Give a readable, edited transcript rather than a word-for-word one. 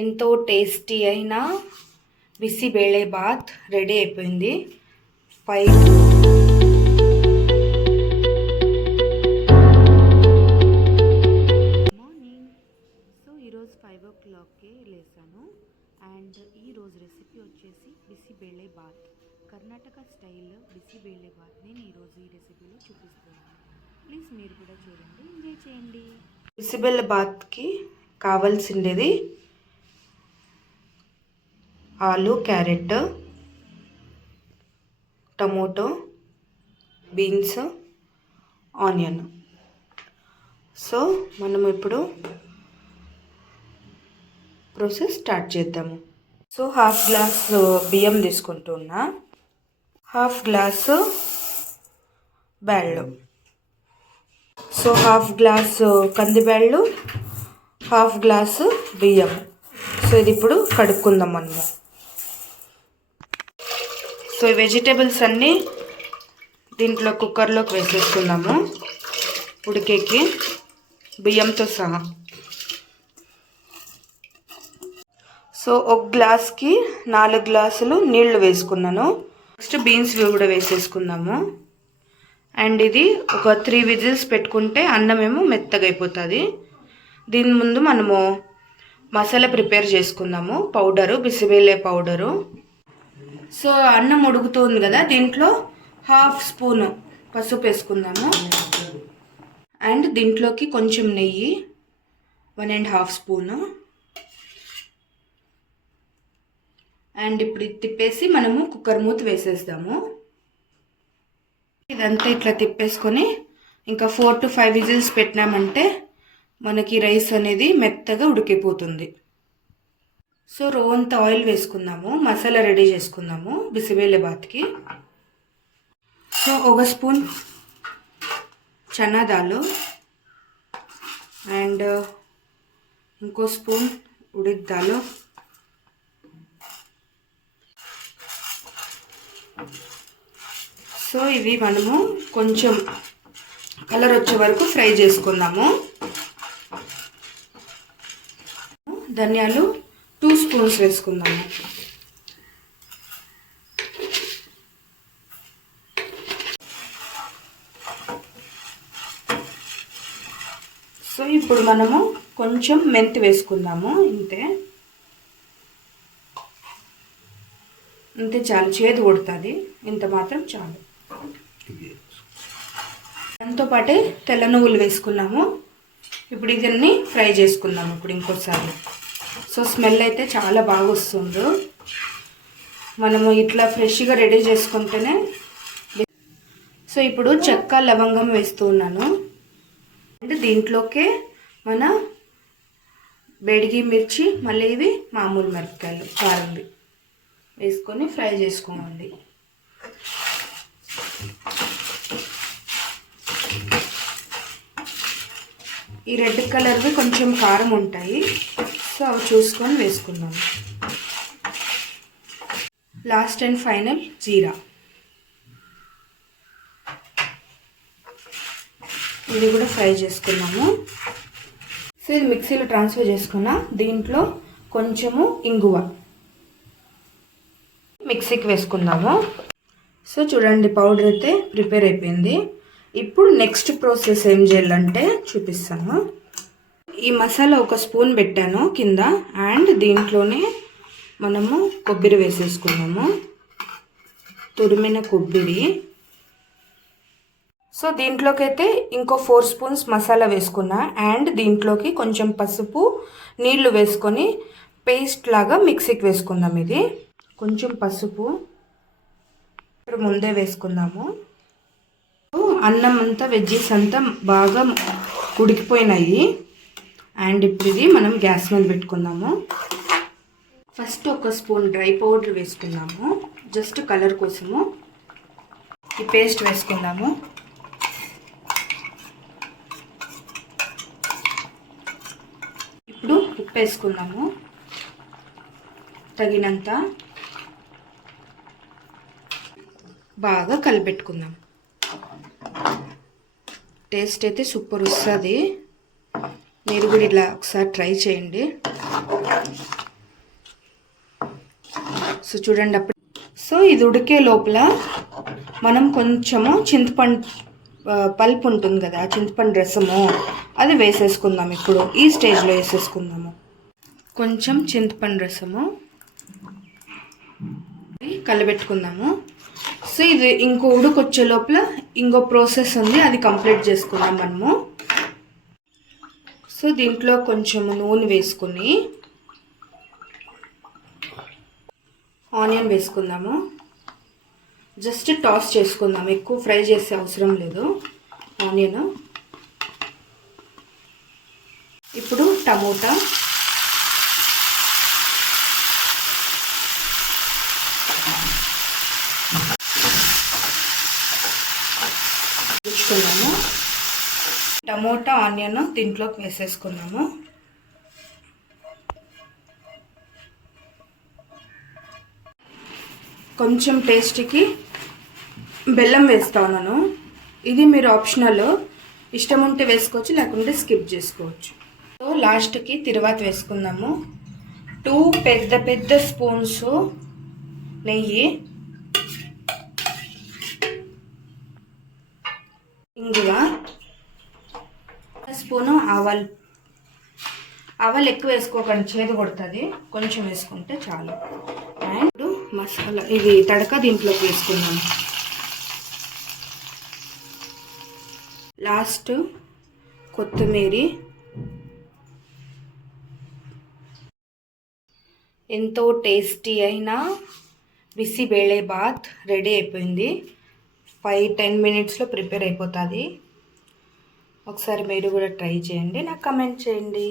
ఎంతో టేస్టీ అయిన బిసిబేళే bath ready అయిపోయింది. మార్నింగ్. సో ఈరోజు 5 o'clockకే లేసాను. అండ్ ఈరోజు రెసిపీ వచ్చేసి బిసిబేళే బాత్, కర్ణాటక స్టైల్ బిసిబేళే బాత్ నేను ఈరోజు ఈ రెసిపీలో చూపిస్తున్నాను. ప్లీజ్ మీరు కూడా చూడండి, ఎంజాయ్ చేయండి. బిసిబేళే బాత్కి కావాల్సిండేది ఆలు, carrot, tomato, beans, onion. So మనం ఇప్పుడు ప్రాసెస్ స్టార్ట్ చేద్దాము. సో హాఫ్ గ్లాస్ బియ్యం తీసుకుంటున్నా, హాఫ్ గ్లాసు బ్యాళ్ళు, సో హాఫ్ గ్లాసు కందిబ్యాళ్ళు, హాఫ్ గ్లాసు బియ్యం. సో ఇది ఇప్పుడు కడుక్కుందాం మనము. సో ఈ వెజిటేబుల్స్ అన్నీ దీంట్లో కుక్కర్లోకి వేసేసుకుందాము ఉడికేకి, బియ్యంతో సహా. సో ఒక గ్లాస్కి 4 గ్లాసులు నీళ్లు వేసుకున్నాను. నెక్స్ట్ బీన్స్ కూడా వేసేసుకుందాము. అండ్ ఇది ఒక 3 విజిల్స్ పెట్టుకుంటే అన్నం ఏమో మెత్తగా అయిపోతుంది. దీని ముందు మనము మసాలా ప్రిపేర్ చేసుకుందాము. Powder, bisibele powder. సో అన్నం ఉడుకుతుంది కదా, దీంట్లో హాఫ్ స్పూను పసుపు వేసుకుందాము. అండ్ దీంట్లోకి కొంచెం నెయ్యి, 1.5 స్పూను. అండ్ ఇప్పుడు ఇది తిప్పేసి మనము కుక్కర్ మూత వేసేద్దాము. ఇదంతా ఇట్లా తిప్పేసుకొని ఇంకా 4 to 5 విజిల్స్ పెట్టినామంటే మనకి రైస్ అనేది మెత్తగా ఉడికిపోతుంది. సో రోంత ఆయిల్ వేసుకుందాము, మసాలా రెడీ చేసుకుందాము బిసిబేళే బాత్కి. సో 1 స్పూన్ చనా దాలు అండ్ ఇంకో స్పూన్ ఉడిద్ దాలు, సో ఇవి మనము కొంచెం కలర్ వచ్చే వరకు ఫ్రై చేసుకుందాము. ధనియాలు 2 స్పూన్స్ వేసుకుందాము. సో ఇప్పుడు మనము కొంచెం మెంతి వేసుకుందాము. ఇంతే చాలు, చేదు కొడుతుంది, ఇంత మాత్రం చాలు. దాంతో పాటే తెల్ల నువ్వులు వేసుకున్నాము. ఇప్పుడు ఇదన్నీ ఫ్రై చేసుకుందాము ఇప్పుడు ఇంకోసారి. సో స్మెల్ అయితే చాలా బాగా వస్తుంది. మనము ఇట్లా ఫ్రెష్గా రెడీ చేసుకుంటేనే. సో ఇప్పుడు చెక్క, లవంగం వేస్తూ ఉన్నాను. అంటే దీంట్లోకే మన బెడిగి మిర్చి, మళ్ళీ ఇవి మామూలు మిరపకాయలు కారంవి వేసుకొని ఫ్రై చేసుకోండి. ఈ రెడ్ కలర్వి కొంచెం కారం ఉంటాయి, సో అవి చూసుకొని వేసుకుందాం. లాస్ట్ అండ్ ఫైనల్ జీరా, ఇది కూడా ఫ్రై చేసుకున్నాము. సో ఇది మిక్సీలో ట్రాన్స్ఫర్ చేసుకున్నా. దీంట్లో కొంచెము ఇంగువ మిక్సీకి వేసుకుందాము. సో చూడండి, పౌడర్ అయితే ప్రిపేర్ అయిపోయింది. ఇప్పుడు నెక్స్ట్ ప్రాసెస్ ఏం చేయాలంటే చూపిస్తాను. ఈ మసాలా 1 స్పూన్ పెట్టాను కింద, అండ్ దీంట్లోనే మనము కొబ్బరి వేసేసుకున్నాము, తురిమిన కొబ్బరి. సో దీంట్లోకి అయితే ఇంకో 4 స్పూన్స్ మసాలా వేసుకున్నా. అండ్ దీంట్లోకి కొంచెం పసుపు, నీళ్లు వేసుకొని పేస్ట్ లాగా మిక్సీకి వేసుకుందాం. ఇది కొంచెం పసుపు ఇప్పుడు ముందే వేసుకుందాము. అన్నం అంతా, వెజ్జీస్ అంతా బాగా ఉడికిపోయినాయి. అండ్ ఇప్పుడు ఇది మనం గ్యాస్ మీద పెట్టుకుందాము. ఫస్ట్ 1 స్పూన్ డ్రై పౌడర్ వేసుకుందాము, జస్ట్ కలర్ కోసము. ఈ పేస్ట్ వేసుకుందాము. ఇప్పుడు ఉప్పు వేసుకుందాము తగినంత, బాగా కలిపెట్టుకుందాం. టేస్ట్ అయితే సూపర్ వస్తుంది. మీరు కూడా ఇలా ఒకసారి ట్రై చేయండి. సో చూడండి అప్పుడు. సో ఇది ఉడికే లోపల మనం కొంచెము చింతపండు పల్ప్ ఉంటుంది కదా, చింతపండు రసము, అది వేసేసుకుందాం. ఇప్పుడు ఈ స్టేజ్లో వేసేసుకుందాము కొంచెం చింతపండు రసము, కలబెట్టుకుందాము. సో ఇది ఇంకో ఉడుకొచ్చే లోపల ఇంకో ప్రాసెస్ ఉంది, అది కంప్లీట్ చేసుకుందాం మనము. సో దీంట్లో కొంచెం నూనె వేసుకుని ఆనియన్ వేసుకుందాము. జస్ట్ టాస్ చేసుకుందాం, ఎక్కువ ఫ్రై చేసే అవసరం లేదు ఆనియన్. ఇప్పుడు టమోటా, వేసుకున్నాము. టమోటా ఆనియన్ దీంట్లోకి వేసేసుకున్నాము. కొంచెం టేస్ట్కి బెల్లం వేస్తా ఉన్నాను. ఇది మీరు ఆప్షనల్, ఇష్టం ఉంటే వేసుకోవచ్చు, లేకుంటే స్కిప్ చేసుకోవచ్చు. సో లాస్ట్కి తిరువాత వేసుకుందాము. 2 పెద్ద పెద్ద స్పూన్స్ నెయ్యి, ఇంగువ, స్పూను ఆవాలు. ఆవాలు ఎక్కువ వేసుకోకండి, చేదు కొడుతుంది, కొంచెం వేసుకుంటే చాలు. అండ్ మసాలా ఇది తడక దీంట్లోకి వేసుకున్నాము. లాస్ట్ కొత్తిమీర. ఎంతో టేస్టీ అయిన బిసిబేళే బాత్ రెడీ అయిపోయింది. 5-10 మినిట్స్లో ప్రిపేర్ అయిపోతుంది. ఒకసారి మీరు కూడా ట్రై చేయండి, నాకు కమెంట్ చేయండి.